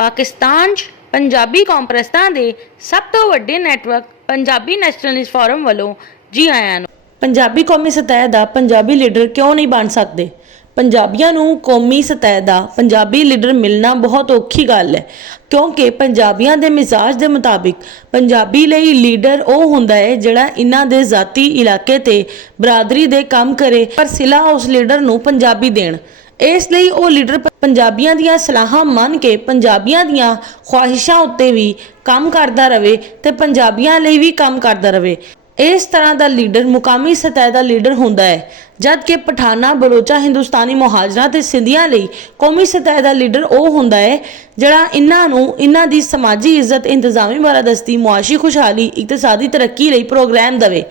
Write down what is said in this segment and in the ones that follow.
पाकिस्तान 'ਚ पंजाबी कॉन्फ्रेंसां दे सब तो वड्डे नैटवर्क पंजाबी नैशनलिस्ट फोरम वालों जी आयां नूं। पंजाबी कौमी सतह का पंजाबी लीडर क्यों नहीं बन सकते? पंजाबियों नूं कौमी सतह का पंजाबी लीडर मिलना बहुत औखी गल है, क्योंकि पंजाबियों के मिजाज के मुताबिक पंजाबी लई लीडर वो हुंदा है जिहड़ा इन्हां दे जाती इलाके ते बरादरी दे काम करे, पर सिला उस लीडर नूं पंजाबी देण। इसलिए वो लीडर पंजाबियों दीआं सलाहां मन के पंजाबियों दीआं ख्वाहिशां उत्ते भी काम करता रहे ते पंजाबियों लई भी काम करता रहे। इस तरह का लीडर मुकामी सतह का लीडर होंदा है, जबकि पठाना बलोचा हिंदुस्तानी मुहाजरा ते सिंधियां लई कौमी सतह का लीडर वो होंदा है जिहड़ा इन्हां दी समाजी इज्जत, इंतजामी बालादस्ती, मुआशी खुशहाली, इकतसादी तरक्की लई प्रोग्राम देवे।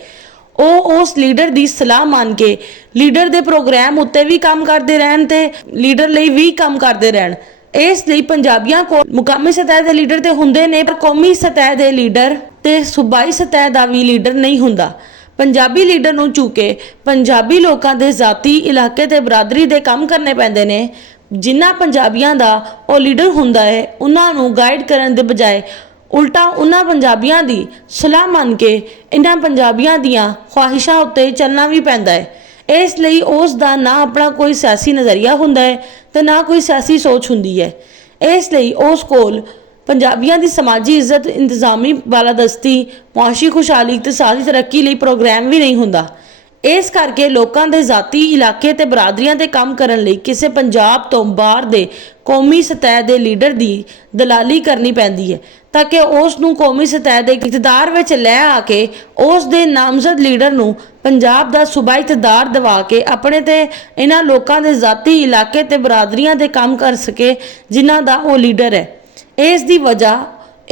उस लीडर की सलाह मान के लीडर के प्रोग्राम उत्ते भी काम करते रहन ते लीडर लई भी काम करते रहन। इसलिए पंजाबियों को मुकामी सतह के लीडर तो होंदे ने, पर कौमी सतह के लीडर ते सूबाई सतह का भी लीडर नहीं हुंदा। पंजाबी लीडर नूं चूके पंजाबी लोगों के जाती इलाके ते बरादरी दे काम करने पैंदे ने। जिन्ना पंजाबियों का वो लीडर हुंदा है, उन्हां नूं गाइड करन दे बजाय उल्टा उन्हां पंजाबियों की सलाह मन के इन्हां पंजाबियों दीआं ख्वाहिशां उत्ते चलना भी पैंदा है। इसलिए उस दा ना अपना कोई सियासी नज़रिया हुंदा है ते ना कोई सियासी सोच हुंदी है। इसलिए उस कोल पंजाबियों की समाजी इज्जत, इंतजामी बालादस्ती, मुआशी खुशहाली, इकतसादी तरक्की लई प्रोग्राम भी नहीं हुंदा। इस करके लोगों के जाती इलाके ते बरादरियां दे काम करन लई किसी पंजाब तो बाहर दे कौमी सतह के लीडर की दलाली करनी पैंदी है, ताकि उस नूं कौमी सतह के इकतदार विच लै आके उस दे नामजद लीडर नूं पंजाब दा सूबा इकतदार दवा के अपने ते इन्हां लोकां दे जाती इलाके ते बरादरियां दे काम कर सके जिन्हां दा वो लीडर है। इस दी वजह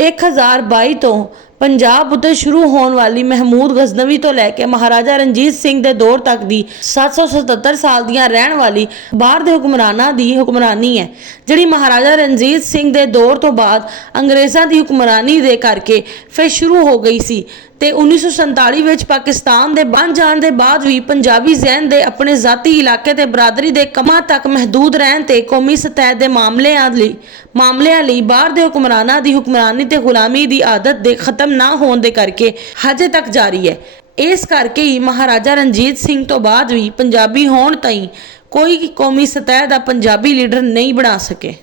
1022 तो पंजाब उत्ते शुरू होने वाली महमूद गजनवी तो लैके महाराजा रणजीत सिंह के दौर तक की 777 साल दियां रहन वाली बाहर के हुक्मरानां दी हुक्मरानी है, जिहड़ी महाराजा रणजीत सिंह के दौर तो बाद अंग्रेज़ों की हुक्मरानी दे करके फिर शुरू हो गई सी। ते 1947 विच पाकिस्तान दे बन जाण दे बाद भी पंजाबी जहन दे अपने जाती इलाके ते बरादरी दे कमां तक महदूद रहन ते कौमी सतह दे मामलिਆਂ ਲਈ बाहर दे हुक्मरानां दी हुक्मरानी ते गुलामी दी आदत दे खत्म ना होने दे करके हजे तक जारी है। इस करके ही महाराजा रणजीत सिंह तो बाद भी पंजाबी होण ताईं कोई कौमी सतह दा पंजाबी लीडर नहीं बना सके।